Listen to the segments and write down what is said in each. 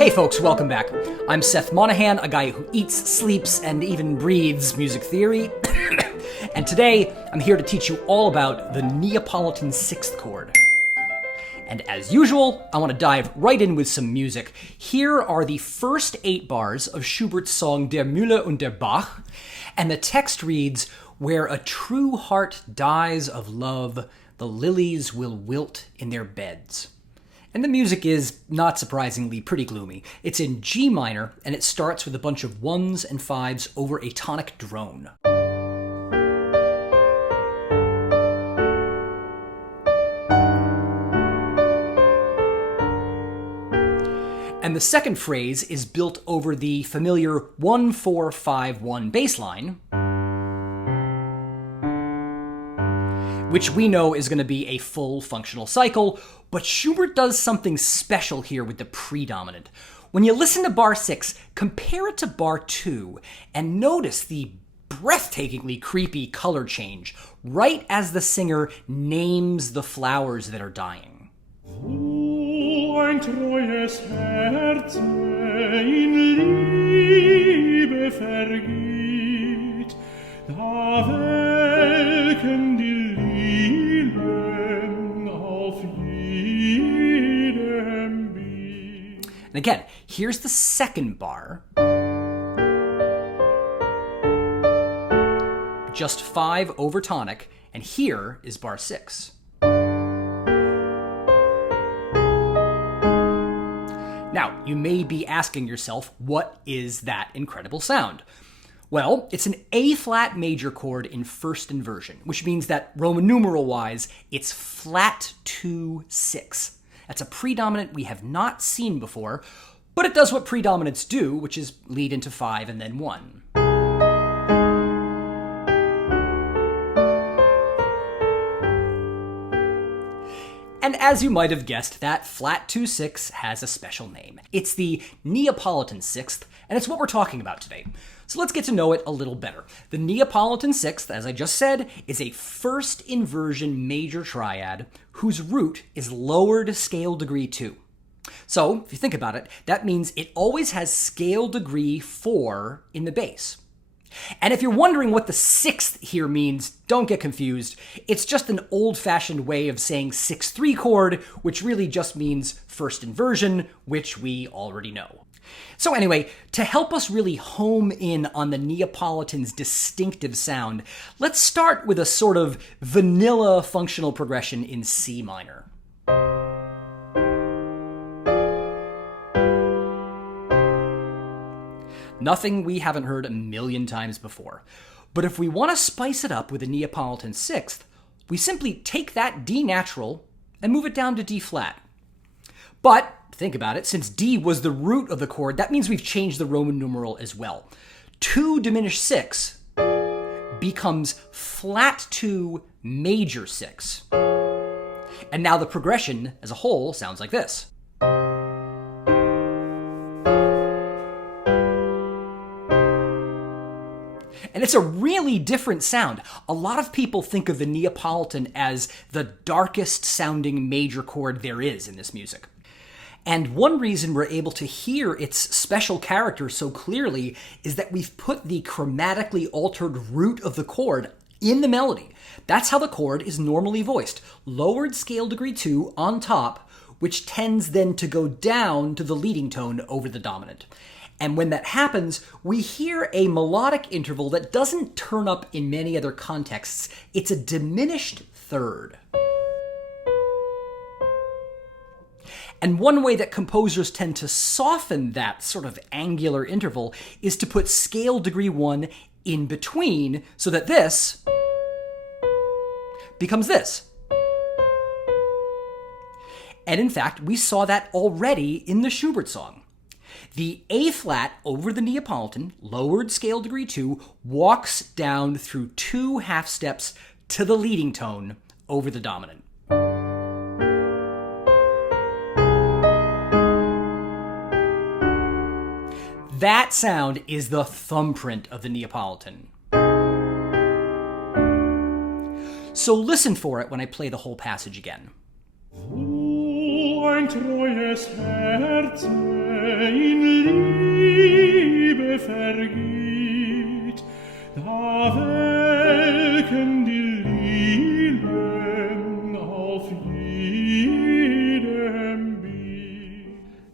Hey folks, welcome back. I'm Seth Monahan, a guy who eats, sleeps, and even breathes music theory. And today, I'm here to teach you all about the Neapolitan sixth chord. And as usual, I want to dive right in with some music. Here are the first 8 bars of Schubert's song Der Müller und der Bach, and the text reads, "Where a true heart dies of love, the lilies will wilt in their beds." And the music is, not surprisingly, pretty gloomy. It's in G minor, and it starts with a bunch of 1s and 5s over a tonic drone. And the second phrase is built over the familiar 1-4-5-1 bass line, which we know is going to be a full functional cycle, but Schubert does something special here with the predominant. When you listen to bar 6, compare it to bar 2, and notice the breathtakingly creepy color change, right as the singer names the flowers that are dying. Ein treues Herz in Liebe vergeht, da welken die Lilien auf jedem Beet. And again, here's the second bar. Just 5 over tonic, and here is bar 6. Now, you may be asking yourself, what is that incredible sound? Well, it's an A-flat major chord in first inversion, which means that Roman numeral-wise, it's flat 2-6. That's a predominant we have not seen before, but it does what predominants do, which is lead into 5 and then 1. And as you might have guessed, that flat 2-6 has a special name. It's the Neapolitan sixth, and it's what we're talking about today. So let's get to know it a little better. The Neapolitan sixth, as I just said, is a first inversion major triad whose root is lowered scale degree 2. So, if you think about it, that means it always has scale degree 4 in the bass. And if you're wondering what the sixth here means, don't get confused. It's just an old-fashioned way of saying 6-3 chord, which really just means first inversion, which we already know. So anyway, to help us really home in on the Neapolitan's distinctive sound, let's start with a sort of vanilla functional progression in C minor. Nothing we haven't heard a million times before. But if we want to spice it up with a Neapolitan sixth, we simply take that D natural and move it down to D flat. But, think about it, since D was the root of the chord, that means we've changed the Roman numeral as well. 2 diminished 6 becomes flat 2 major 6. And now the progression as a whole sounds like this. And it's a really different sound. A lot of people think of the Neapolitan as the darkest sounding major chord there is in this music. And one reason we're able to hear its special character so clearly is that we've put the chromatically altered root of the chord in the melody. That's how the chord is normally voiced. Lowered scale degree 2 on top, which tends then to go down to the leading tone over the dominant. And when that happens, we hear a melodic interval that doesn't turn up in many other contexts. It's a diminished third. And one way that composers tend to soften that sort of angular interval is to put scale degree 1 in between so that this becomes this. And in fact, we saw that already in the Schubert song. The A-flat over the Neapolitan, lowered scale degree 2, walks down through 2 half steps to the leading tone over the dominant. That sound is the thumbprint of the Neapolitan. So listen for it when I play the whole passage again. Ein treues Herz in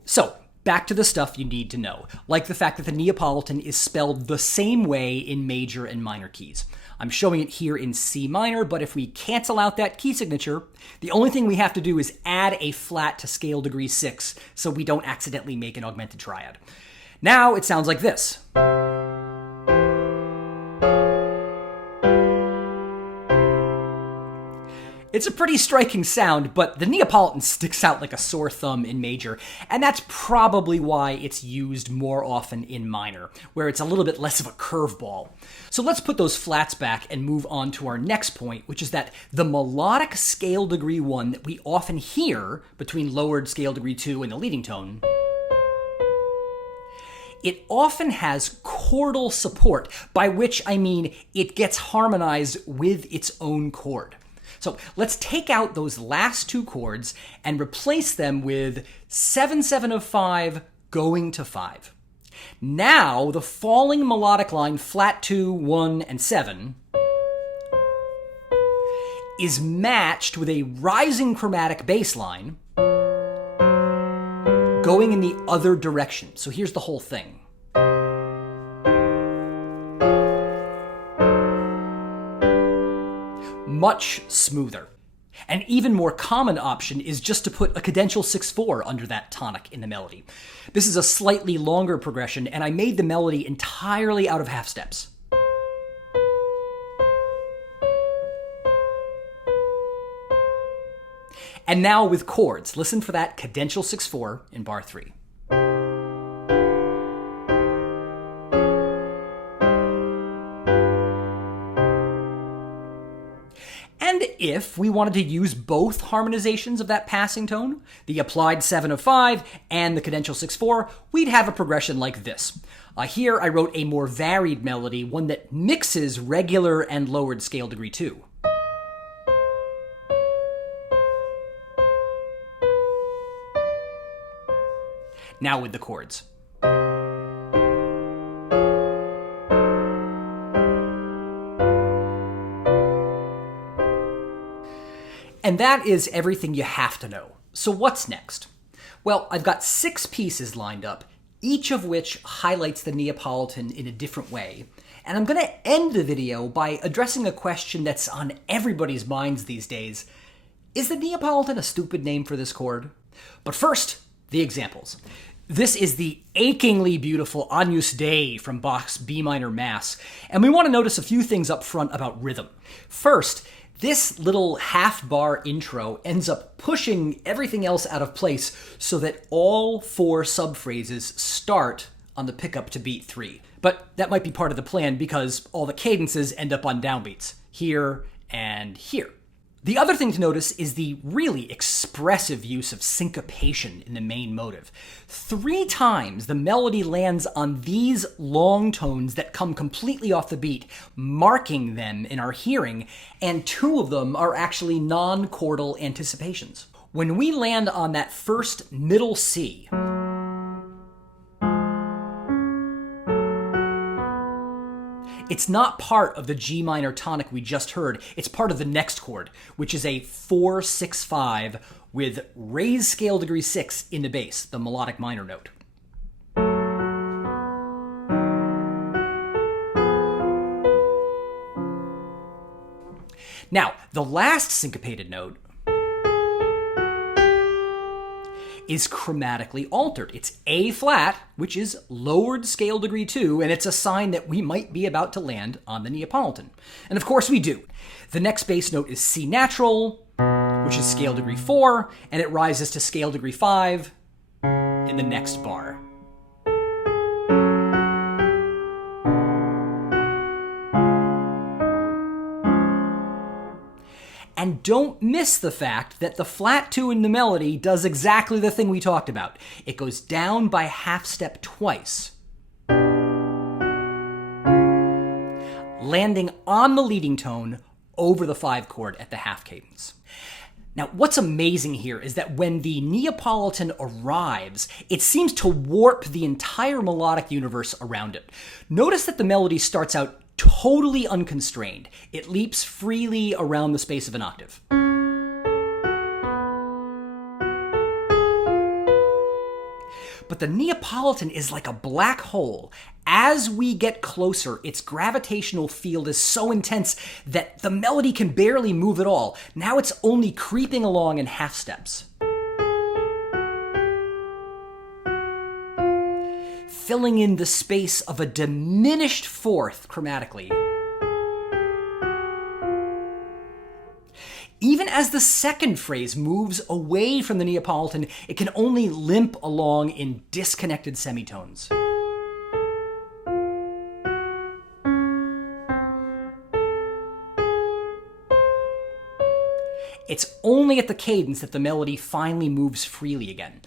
So, back to the stuff you need to know, like the fact that the Neapolitan is spelled the same way in major and minor keys. I'm showing it here in C minor, but if we cancel out that key signature, the only thing we have to do is add a flat to scale degree 6 so we don't accidentally make an augmented triad. Now it sounds like this. It's a pretty striking sound, but the Neapolitan sticks out like a sore thumb in major, and that's probably why it's used more often in minor, where it's a little bit less of a curveball. So let's put those flats back and move on to our next point, which is that the melodic scale degree 1 that we often hear between lowered scale degree 2 and the leading tone, it often has chordal support, by which I mean it gets harmonized with its own chord. So let's take out those last two chords and replace them with 7/7 of 5 going to 5. Now the falling melodic line flat 2, 1, and 7 is matched with a rising chromatic bass line going in the other direction. So here's the whole thing. Much smoother. An even more common option is just to put a cadential 6/4 under that tonic in the melody. This is a slightly longer progression, and I made the melody entirely out of half steps. And now with chords, listen for that cadential 6/4 in bar 3. And if we wanted to use both harmonizations of that passing tone, the applied 7 of 5 and the cadential 6/4, we'd have a progression like this. Here I wrote a more varied melody, one that mixes regular and lowered scale degree 2. Now with the chords. And that is everything you have to know. So what's next? Well, I've got 6 pieces lined up, each of which highlights the Neapolitan in a different way. And I'm going to end the video by addressing a question that's on everybody's minds these days. Is the Neapolitan a stupid name for this chord? But first, the examples. This is the achingly beautiful Agnus Dei from Bach's B minor Mass, and we want to notice a few things up front about rhythm. First, this little half-bar intro ends up pushing everything else out of place so that all 4 subphrases start on the pickup to beat 3. But that might be part of the plan because all the cadences end up on downbeats, here and here. The other thing to notice is the really expressive use of syncopation in the main motive. 3 times the melody lands on these long tones that come completely off the beat, marking them in our hearing, and 2 of them are actually non-chordal anticipations. When we land on that first middle C, it's not part of the G minor tonic we just heard, it's part of the next chord, which is a 4-6-5 with raised scale degree 6 in the bass, the melodic minor note. Now, the last syncopated note is chromatically altered. It's A flat, which is lowered scale degree 2, and it's a sign that we might be about to land on the Neapolitan. And of course we do. The next bass note is C natural, which is scale degree 4, and it rises to scale degree 5 in the next bar. And don't miss the fact that the flat 2 in the melody does exactly the thing we talked about. It goes down by half step twice, landing on the leading tone over the 5 chord at the half cadence. Now, what's amazing here is that when the Neapolitan arrives, it seems to warp the entire melodic universe around it. Notice that the melody starts out totally unconstrained. It leaps freely around the space of an octave. But the Neapolitan is like a black hole. As we get closer, its gravitational field is so intense that the melody can barely move at all. Now it's only creeping along in half steps, filling in the space of a diminished fourth chromatically. Even as the second phrase moves away from the Neapolitan, it can only limp along in disconnected semitones. It's only at the cadence that the melody finally moves freely again.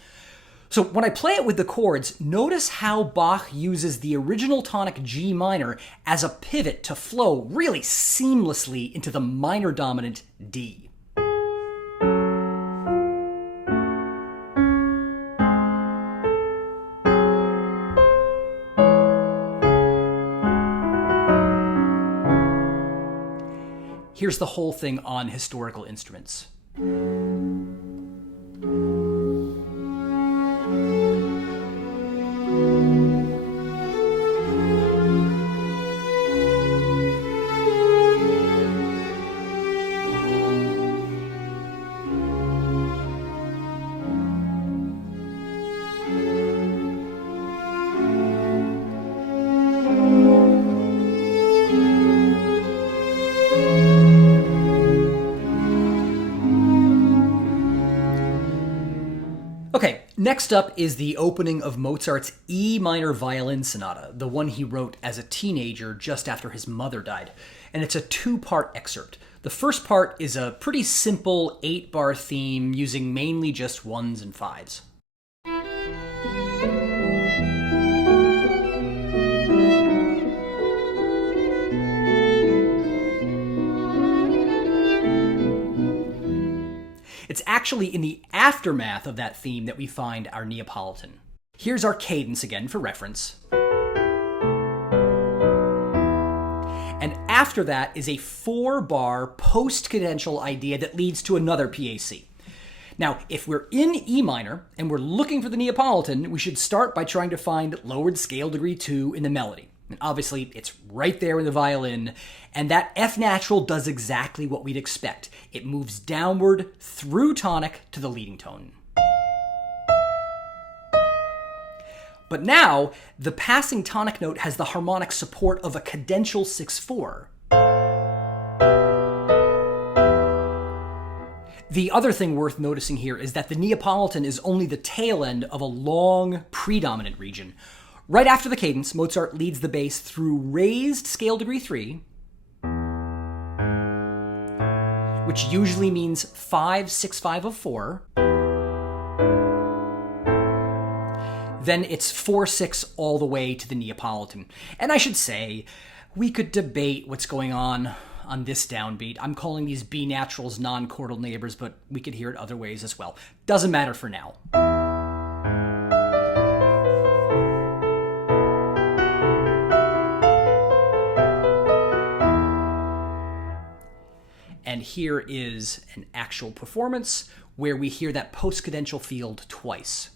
So when I play it with the chords, notice how Bach uses the original tonic G minor as a pivot to flow really seamlessly into the minor dominant D. Here's the whole thing on historical instruments. Okay, next up is the opening of Mozart's E minor violin sonata, the one he wrote as a teenager just after his mother died. And it's a two-part excerpt. The first part is a pretty simple 8-bar theme using mainly just 1s and 5s. It's actually in the aftermath of that theme that we find our Neapolitan. Here's our cadence again for reference. And after that is a 4-bar post-cadential idea that leads to another PAC. Now, if we're in E minor and we're looking for the Neapolitan, we should start by trying to find lowered scale degree 2 in the melody. And obviously, it's right there in the violin, and that F natural does exactly what we'd expect. It moves downward through tonic to the leading tone. But now, the passing tonic note has the harmonic support of a cadential 6/4. The other thing worth noticing here is that the Neapolitan is only the tail end of a long predominant region. Right after the cadence, Mozart leads the bass through raised scale degree 3, which usually means 5-6-5 of 4. Then it's 4-6 all the way to the Neapolitan. And I should say, we could debate what's going on this downbeat. I'm calling these B naturals non-chordal neighbors, but we could hear it other ways as well. Doesn't matter for now. And here is an actual performance where we hear that post-cadential field twice.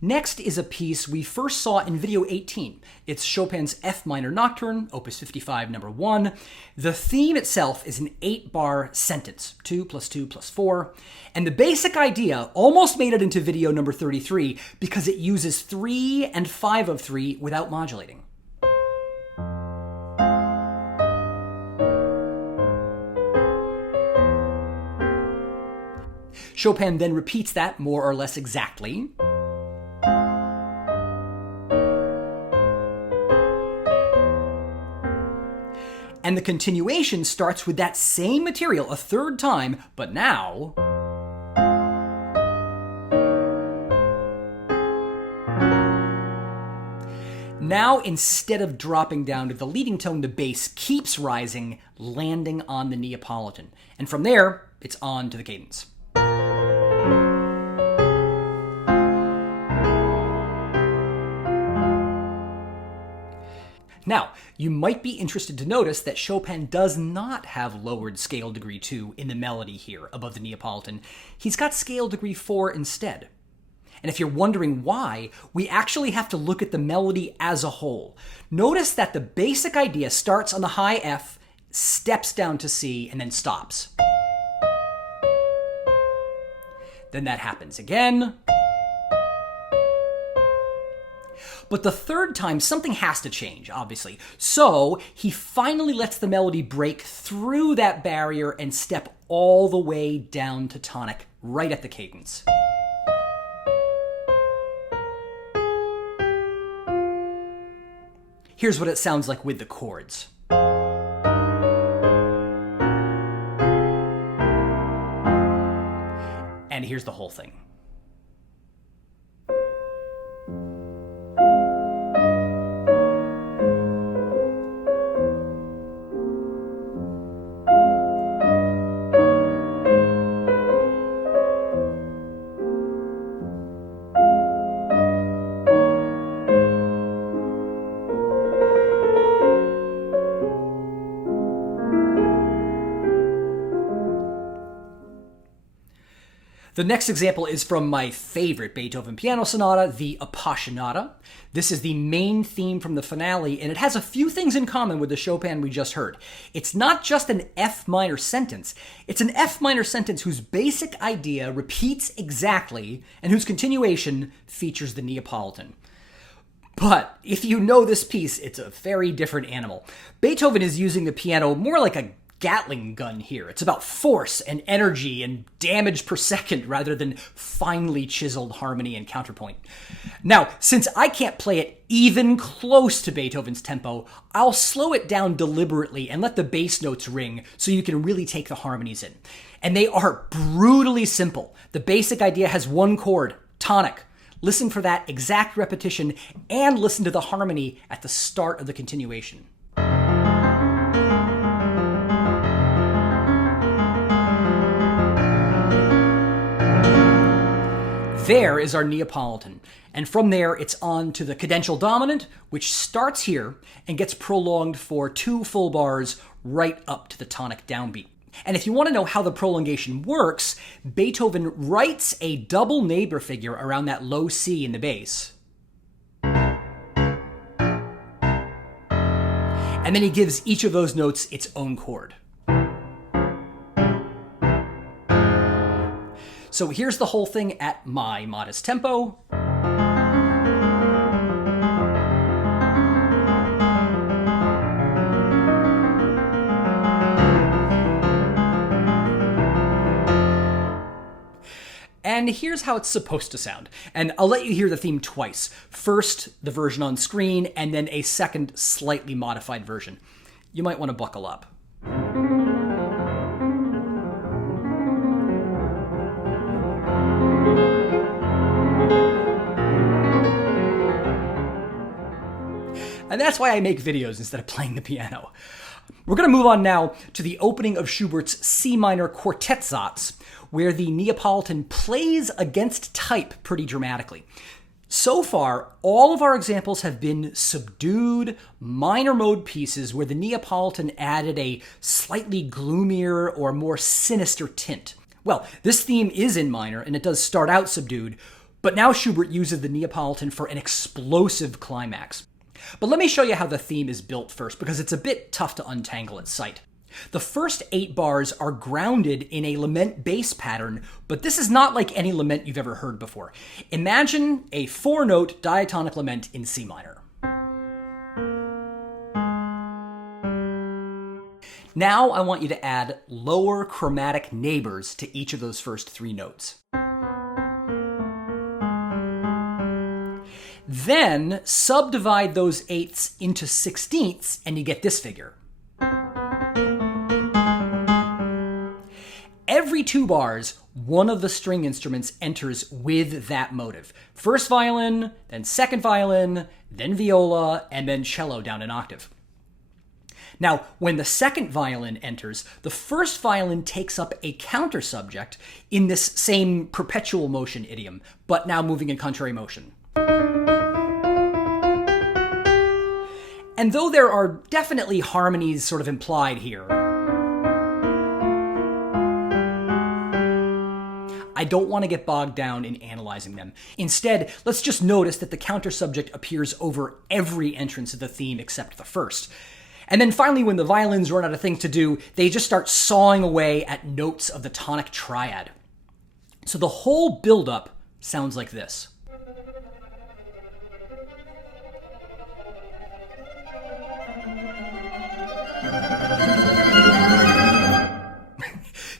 Next is a piece we first saw in video 18. It's Chopin's F minor Nocturne, opus 55, number 1. The theme itself is an 8-bar sentence, 2 + 2 + 4. And the basic idea almost made it into video number 33 because it uses 3 and 5 of 3 without modulating. Chopin then repeats that more or less exactly. And the continuation starts with that same material a third time, but now Now, instead of dropping down to the leading tone, the bass keeps rising, landing on the Neapolitan. And from there, it's on to the cadence. Now, you might be interested to notice that Chopin does not have lowered scale degree 2 in the melody here above the Neapolitan. He's got scale degree 4 instead. And if you're wondering why, we actually have to look at the melody as a whole. Notice that the basic idea starts on the high F, steps down to C, and then stops. Then that happens again. But the third time, something has to change, obviously. So he finally lets the melody break through that barrier and step all the way down to tonic, right at the cadence. Here's what it sounds like with the chords. And here's the whole thing. The next example is from my favorite Beethoven piano sonata, the Appassionata. This is the main theme from the finale, and it has a few things in common with the Chopin we just heard. It's not just an F minor sentence. It's an F minor sentence whose basic idea repeats exactly, and whose continuation features the Neapolitan. But if you know this piece, it's a very different animal. Beethoven is using the piano more like a Gatling gun here. It's about force and energy and damage per second rather than finely chiseled harmony and counterpoint. Now, since I can't play it even close to Beethoven's tempo, I'll slow it down deliberately and let the bass notes ring so you can really take the harmonies in. And they are brutally simple. The basic idea has one chord, tonic. Listen for that exact repetition and listen to the harmony at the start of the continuation. There is our Neapolitan, and from there it's on to the cadential dominant, which starts here and gets prolonged for 2 full bars right up to the tonic downbeat. And if you want to know how the prolongation works, Beethoven writes a double neighbor figure around that low C in the bass. And then he gives each of those notes its own chord. So here's the whole thing at my modest tempo. And here's how it's supposed to sound. And I'll let you hear the theme twice. First, the version on screen, and then a second, slightly modified version. You might want to buckle up. And that's why I make videos instead of playing the piano. We're going to move on now to the opening of Schubert's C minor quartet Zots, where the Neapolitan plays against type pretty dramatically. So far, all of our examples have been subdued, minor mode pieces where the Neapolitan added a slightly gloomier or more sinister tint. Well, this theme is in minor, and it does start out subdued, but now Schubert uses the Neapolitan for an explosive climax. But let me show you how the theme is built first, because it's a bit tough to untangle at sight. The first 8 bars are grounded in a lament bass pattern, but this is not like any lament you've ever heard before. Imagine a 4-note diatonic lament in C minor. Now I want you to add lower chromatic neighbors to each of those first 3 notes. Then subdivide those 8ths into 16ths and you get this figure. every 2 bars, one of the string instruments enters with that motive. First violin, then second violin, then viola, and then cello down an octave. Now, when the second violin enters, the first violin takes up a counter subject in this same perpetual motion idiom, but now moving in contrary motion. And though there are definitely harmonies sort of implied here, I don't want to get bogged down in analyzing them. Instead, let's just notice that the counter subject appears over every entrance of the theme except the first. And then finally, when the violins run out of things to do, they just start sawing away at notes of the tonic triad. So the whole build-up sounds like this.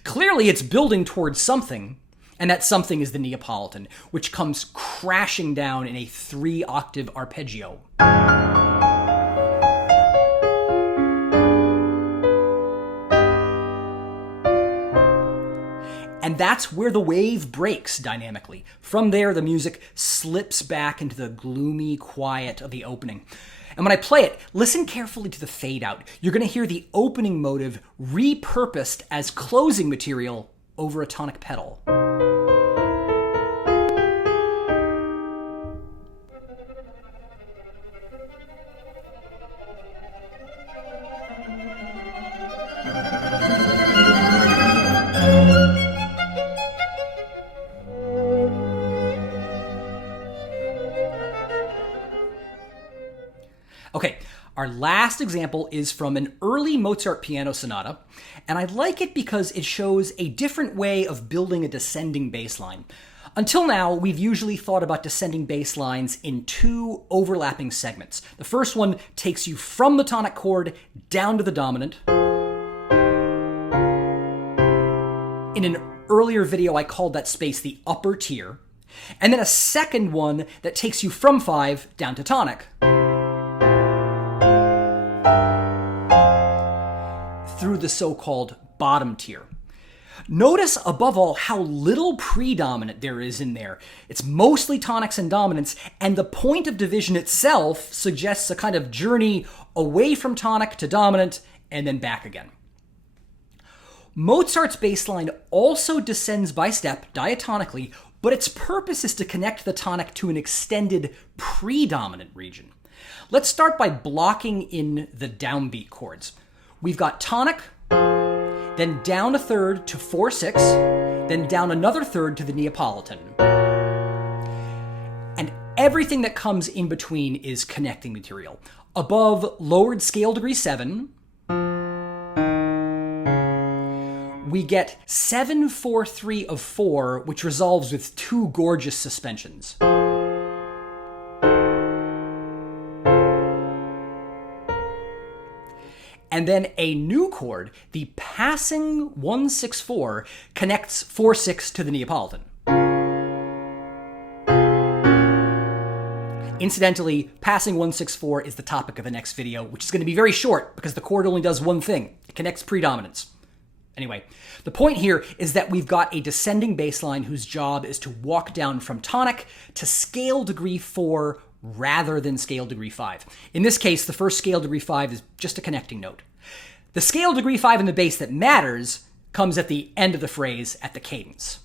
Clearly, it's building towards something, and that something is the Neapolitan, which comes crashing down in a 3-octave arpeggio. And that's where the wave breaks dynamically. From there, the music slips back into the gloomy quiet of the opening. And when I play it, listen carefully to the fade out. You're going to hear the opening motive repurposed as closing material over a tonic pedal. Okay, our last example is from an early Mozart piano sonata, and I like it because it shows a different way of building a descending bass line. Until now, we've usually thought about descending bass lines in 2 overlapping segments. The first one takes you from the tonic chord down to the dominant. In an earlier video, I called that space the upper tier. And then a second one that takes you from 5 down to tonic. Through the so-called bottom tier. Notice above all how little predominant there is in there. It's mostly tonics and dominants, and the point of division itself suggests a kind of journey away from tonic to dominant and then back again. Mozart's bass line also descends by step diatonically, but its purpose is to connect the tonic to an extended predominant region. Let's start by blocking in the downbeat chords. We've got tonic, then down a third to 4/6, then down another third to the Neapolitan. And everything that comes in between is connecting material. Above lowered scale degree 7, we get 7/4/3 of 4, which resolves with 2 gorgeous suspensions. And then a new chord, the passing 1/6/4, connects 4/6 to the Neapolitan. Incidentally, passing 1/6/4 is the topic of the next video, which is going to be very short because the chord only does one thing. It connects predominance. Anyway, the point here is that we've got a descending bass line whose job is to walk down from tonic to scale degree 4 rather than scale degree 5. In this case, the first scale degree 5 is just a connecting note. The scale degree 5 in the bass that matters comes at the end of the phrase at the cadence.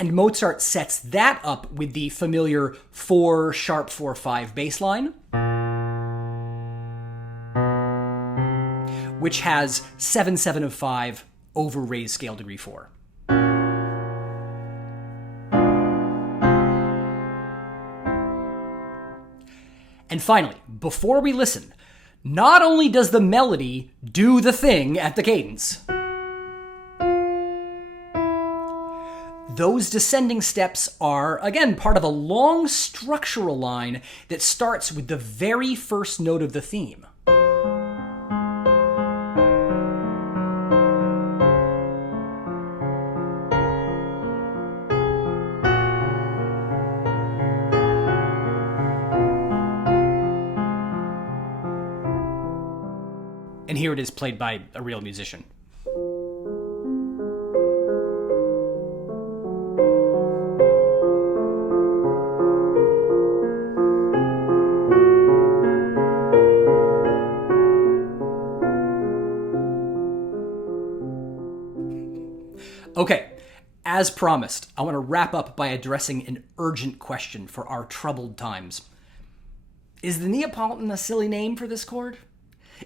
And Mozart sets that up with the familiar 4 sharp 4/5 bass line, which has 7/7 of 5 over raised scale degree 4. And finally, before we listen, not only does the melody do the thing at the cadence, those descending steps are, again, part of a long structural line that starts with the very first note of the theme. And here it is played by a real musician. Okay, as promised, I want to wrap up by addressing an urgent question for our troubled times. Is the Neapolitan a silly name for this chord?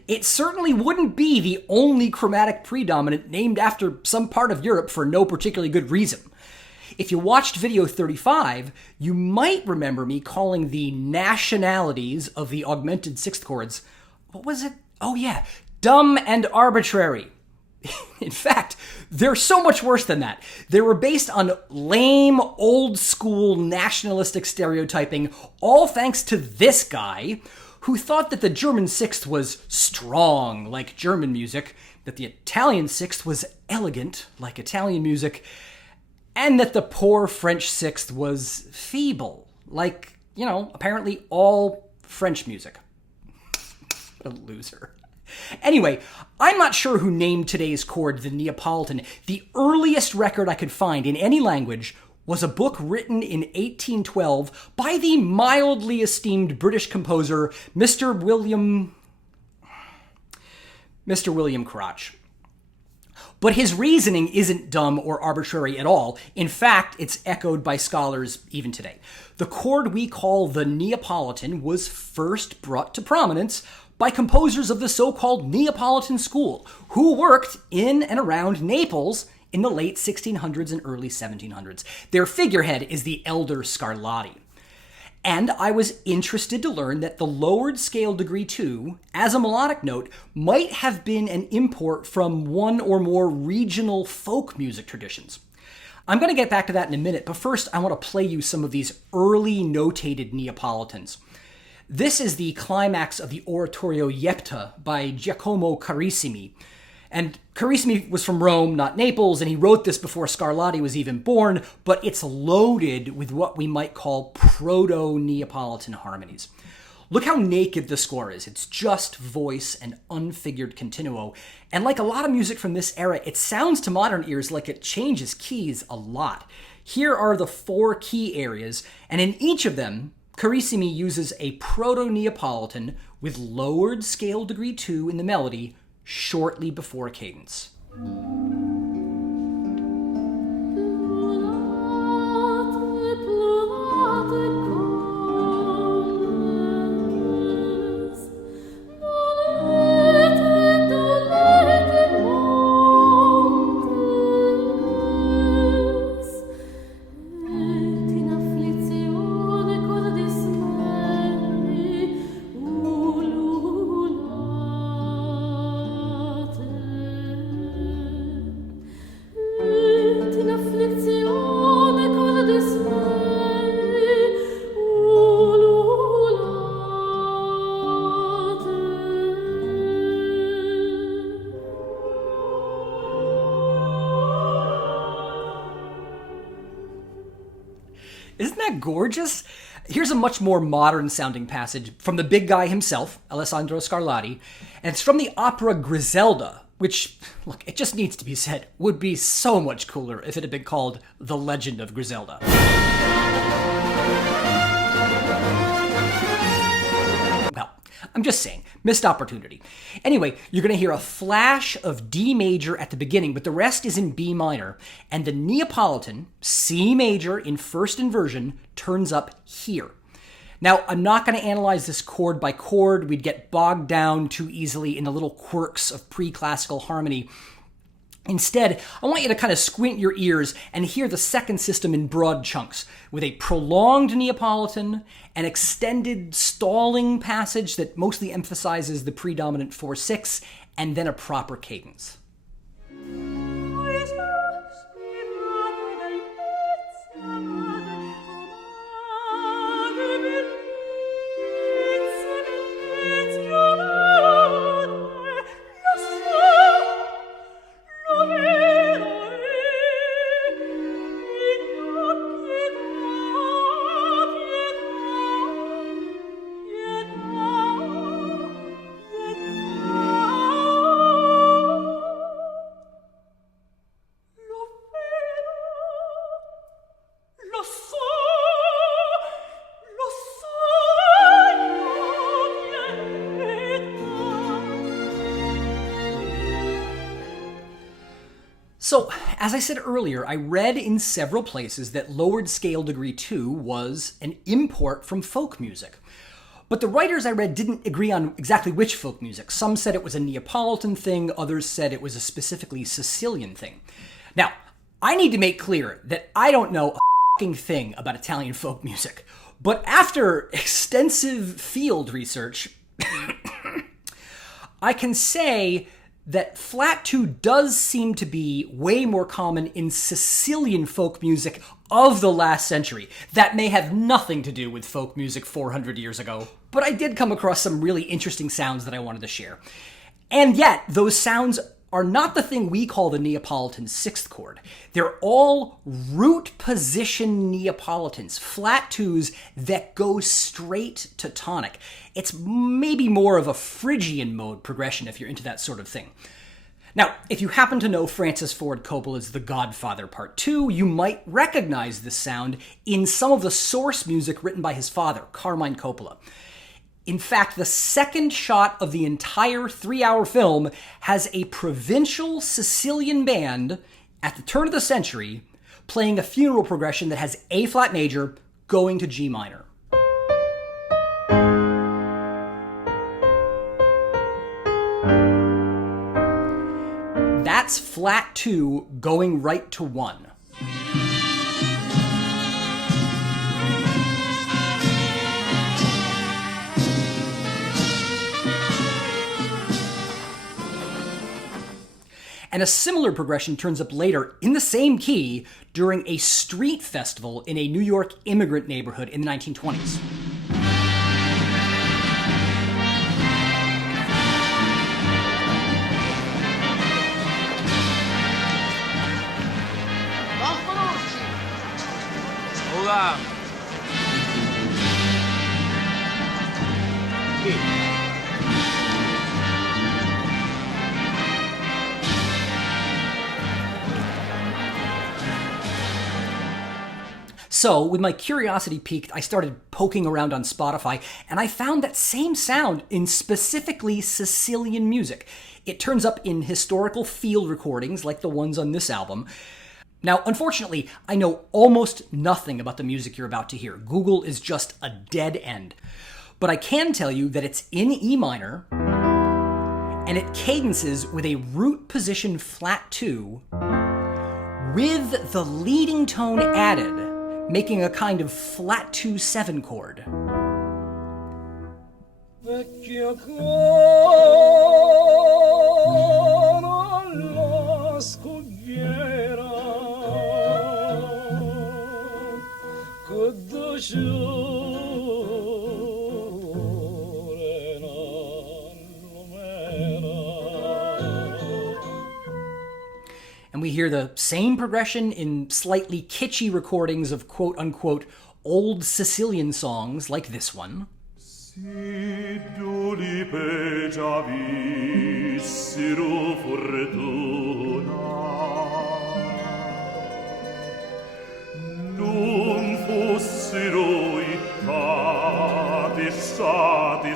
It certainly wouldn't be the only chromatic predominant named after some part of Europe for no particularly good reason. If you watched video 35, you might remember me calling the nationalities of the augmented sixth chords, what was it? Oh yeah, dumb and arbitrary. In fact, they're so much worse than that. They were based on lame, old-school nationalistic stereotyping, all thanks to this guy, who thought that the German sixth was strong, like German music, that the Italian sixth was elegant, like Italian music, and that the poor French sixth was feeble, like, apparently all French music. What a loser. Anyway, I'm not sure who named today's chord the Neapolitan. The earliest record I could find in any language was a book written in 1812 by the mildly esteemed British composer Mr. William Crotch. But his reasoning isn't dumb or arbitrary at all. In fact, it's echoed by scholars even today. The chord we call the Neapolitan was first brought to prominence by composers of the so-called Neapolitan school, who worked in and around Naples in the late 1600s and early 1700s. Their figurehead is the elder Scarlatti. And I was interested to learn that the lowered scale degree 2, as a melodic note, might have been an import from one or more regional folk music traditions. I'm going to get back to that in a minute, but first I want to play you some of these early notated Neapolitans. This is the climax of the oratorio Yepta by Giacomo Carissimi. And Carissimi was from Rome, not Naples, and he wrote this before Scarlatti was even born, but it's loaded with what we might call proto-Neapolitan harmonies. Look how naked the score is. It's just voice and unfigured continuo. And like a lot of music from this era, it sounds to modern ears like it changes keys a lot. Here are the 4 key areas, and in each of them, Carissimi uses a proto-Neapolitan with lowered scale degree 2 in the melody shortly before cadence. Isn't that gorgeous? Here's a much more modern sounding passage from the big guy himself, Alessandro Scarlatti, and it's from the opera Griselda, which, look, it just needs to be said, would be so much cooler if it had been called The Legend of Griselda. Well, I'm just saying, missed opportunity. Anyway, you're going to hear a flash of D major at the beginning, but the rest is in B minor, and the Neapolitan, C major in first inversion, turns up here. Now, I'm not going to analyze this chord by chord. We'd get bogged down too easily in the little quirks of pre-classical harmony. Instead, I want you to kind of squint your ears and hear the second system in broad chunks, with a prolonged Neapolitan, an extended stalling passage that mostly emphasizes the predominant 4/6, and then a proper cadence. So, as I said earlier, I read in several places that lowered scale degree 2 was an import from folk music. But the writers I read didn't agree on exactly which folk music. Some said it was a Neapolitan thing, others said it was a specifically Sicilian thing. Now, I need to make clear that I don't know a f***ing thing about Italian folk music. But after extensive field research, I can say that flat 2 does seem to be way more common in Sicilian folk music of the last century. That may have nothing to do with folk music 400 years ago, but I did come across some really interesting sounds that I wanted to share. And yet, those sounds are not the thing we call the Neapolitan sixth chord. They're all root position Neapolitans, flat 2s that go straight to tonic. It's maybe more of a Phrygian mode progression if you're into that sort of thing. Now, if you happen to know Francis Ford Coppola's The Godfather Part 2, you might recognize this sound in some of the source music written by his father, Carmine Coppola. In fact, the second shot of the entire 3-hour film has a provincial Sicilian band at the turn of the century playing a funeral progression that has A flat major going to G minor. That's flat 2 going right to 1. And a similar progression turns up later in the same key during a street festival in a New York immigrant neighborhood in the 1920s. Hola. So, with my curiosity piqued, I started poking around on Spotify, and I found that same sound in specifically Sicilian music. It turns up in historical field recordings like the ones on this album. Now, unfortunately, I know almost nothing about the music you're about to hear. Google is just a dead end. But I can tell you that it's in E minor, and it cadences with a root position flat 2 with the leading tone added, making a kind of flat 2-7 chord. And we hear the same progression in slightly kitschy recordings of quote-unquote old Sicilian songs like this one. Si duli peggiavissero fortuna, non fossero ittati, stati.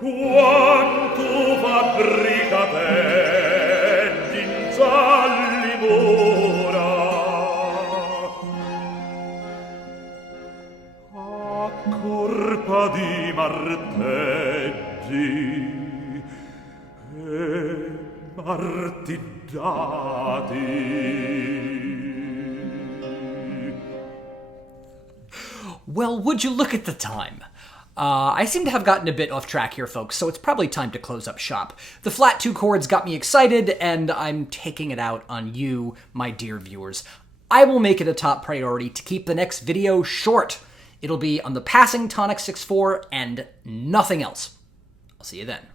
Quanto fabbricatelli in gialli mora, a corpa di martelli e martiddati. Well, would you look at the time? I seem to have gotten a bit off track here, folks, so it's probably time to close up shop. The flat 2 chords got me excited, and I'm taking it out on you, my dear viewers. I will make it a top priority to keep the next video short. It'll be on the passing tonic 6/4 and nothing else. I'll see you then.